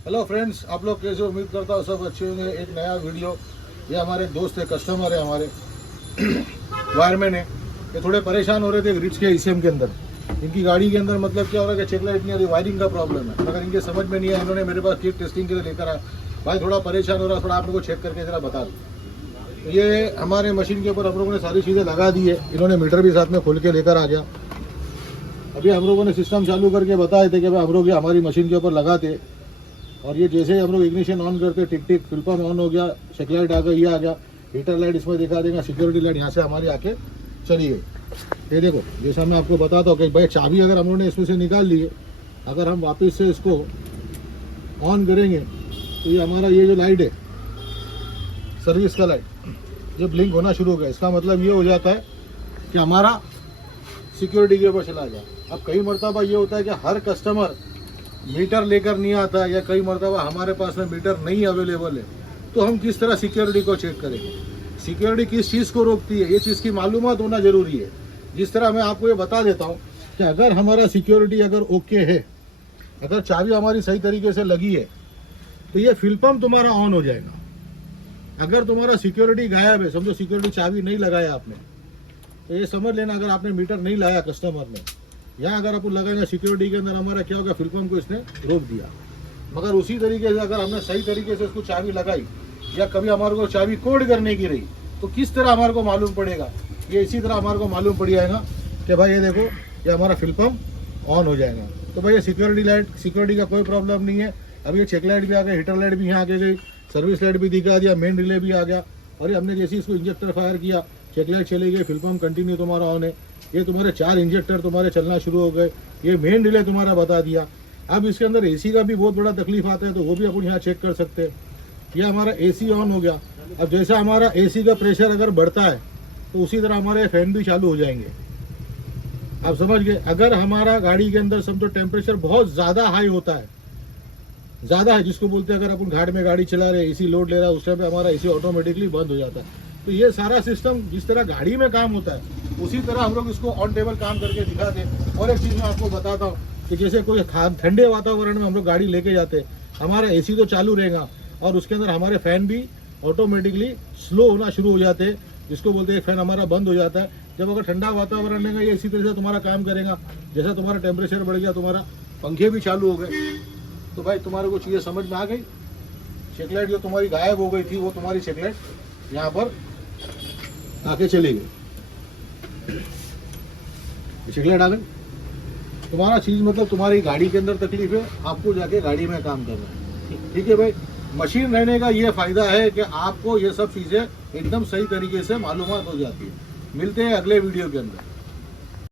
Hello friends, आप लोग कैसे? उम्मीद करता हूँ सब अच्छे होंगे। एक नया वीडियो। ये हमारे दोस्त है, कस्टमर है हमारे वायरमैन है। ये थोड़े परेशान हो रहे थे रिच के ईसीएम के अंदर। इनकी गाड़ी के अंदर मतलब क्या हो रहा है कि चेक लाइट नहीं आ रही, वायरिंग का प्रॉब्लम है। अगर इनके समझ में नहीं आया, इन्होंने मेरे पास किट टेस्टिंग के लिए लेकर आया। भाई थोड़ा परेशान हो रहा है, थोड़ा आप लोग को चेक करके जरा बता दो। तो ये हमारे मशीन के ऊपर हम लोगों ने सारी चीज़ें लगा दी है। इन्होंने मीटर भी साथ में खोल के लेकर आ गया। अभी हम लोगों ने सिस्टम चालू करके बताए थे कि भाई हम लोग ये हमारी मशीन के ऊपर लगाते, और ये जैसे ही हम लोग इग्निशन ऑन करते टिक टिक फुल पंप ऑन हो गया, चेक लाइट आ गई, ये आ गया, हीटर लाइट इसमें दिखा देगा, सिक्योरिटी लाइट यहाँ से हमारी आके चली गई। ये देखो, जैसा मैं आपको बताता हूँ कि भाई चाबी अगर हम लोगों ने इसमें से निकाल ली है, अगर हम वापस से इसको ऑन करेंगे तो ये हमारा ये जो लाइट है सर्विस का लाइट, ये ब्लिंक होना शुरू हो गया। इसका मतलब ये हो जाता है कि हमारा सिक्योरिटी के ऊपर चला गया। अब कई मरतबा ये होता है कि हर कस्टमर मीटर लेकर नहीं आता, या कई मरतबा हमारे पास में मीटर नहीं अवेलेबल है, तो हम किस तरह सिक्योरिटी को चेक करेंगे? सिक्योरिटी किस चीज़ को रोकती है, ये चीज़ की मालूमात होना ज़रूरी है। जिस तरह मैं आपको ये बता देता हूँ कि अगर हमारा सिक्योरिटी अगर ओके है, अगर चाबी हमारी सही तरीके से लगी है, तो ये फिल पंप तुम्हारा ऑन हो जाएगा। अगर तुम्हारा सिक्योरिटी गायब है, समझो सिक्योरिटी चाबी नहीं लगाया आपने, तो ये समझ लेना अगर आपने मीटर नहीं लाया कस्टमर ने, या अगर आपको लगाएगा सिक्योरिटी के अंदर, हमारा क्या होगा, फिल पंप को इसने रोक दिया। मगर उसी तरीके से अगर हमने सही तरीके से उसको चाबी लगाई, या कभी हमारे को चाबी कोड करने की रही, तो किस तरह हमारे को मालूम पड़ेगा? ये इसी तरह हमारे को मालूम पड़ जाएगा कि भाई ये देखो, ये हमारा फिल पंप ऑन हो जाएगा। तो भाई ये सिक्योरिटी लाइट, सिक्योरिटी का कोई प्रॉब्लम नहीं है। अभी ये चेक लाइट भी आ गई, हीटर लाइट भी यहाँ आ गई, सर्विस लाइट भी दिखा दिया, मेन रिले भी आ गया। और ये हमने जैसे इसको इंजेक्टर फायर किया, चेक लाइट चली गई, फिल पंप कंटिन्यू तुम्हारा ऑन है। ये तुम्हारे 4 इंजेक्टर तुम्हारे चलना शुरू हो गए, ये मेन रिले तुम्हारा बता दिया। अब इसके अंदर एसी का भी बहुत बड़ा तकलीफ आता है, तो वो भी अपन यहाँ चेक कर सकते हैं। ये हमारा एसी ऑन हो गया। अब जैसा हमारा एसी का प्रेशर अगर बढ़ता है, तो उसी तरह हमारे फैन भी चालू हो जाएंगे। आप समझ गए? अगर हमारा गाड़ी के अंदर समझो टेम्परेचर बहुत ज़्यादा हाई होता है, ज़्यादा है जिसको बोलते हैं, अगर अपन घाट में गाड़ी चला रहे, एसी लोड ले रहा है, उस टाइम पे हमारा एसी ऑटोमेटिकली बंद हो जाता है। तो ये सारा सिस्टम जिस तरह गाड़ी में काम होता है, उसी तरह हम लोग इसको ऑन टेबल काम करके दिखाते हैं। और एक चीज़ मैं आपको बताता हूँ कि जैसे कोई ठंडे वातावरण में हम लोग गाड़ी लेके जाते हैं, हमारा एसी तो चालू रहेगा, और उसके अंदर हमारे फैन भी ऑटोमेटिकली स्लो होना शुरू हो जाते हैं, जिसको बोलते हैं फैन हमारा बंद हो जाता है। जब अगर ठंडा वातावरण रहेगा, ये इसी तरह से तुम्हारा काम करेगा। जैसा तुम्हारा टेम्परेचर बढ़ गया, तुम्हारा पंखे भी चालू हो गए। तो भाई तुम्हारे को चीज़ें समझ में आ गई। चेक लाइट जो तुम्हारी गायब हो गई थी, वो तुम्हारी चेक लाइट यहाँ पर आके चली गई। चेक लाइट आ गई। तुम्हारा चीज़ मतलब तुम्हारी गाड़ी के अंदर तकलीफ है, आपको जाके गाड़ी में काम करना है। ठीक है भाई, मशीन रहने का ये फ़ायदा है कि आपको ये सब चीज़ें एकदम सही तरीके से मालूमात हो जाती है। मिलते हैं अगले वीडियो के अंदर।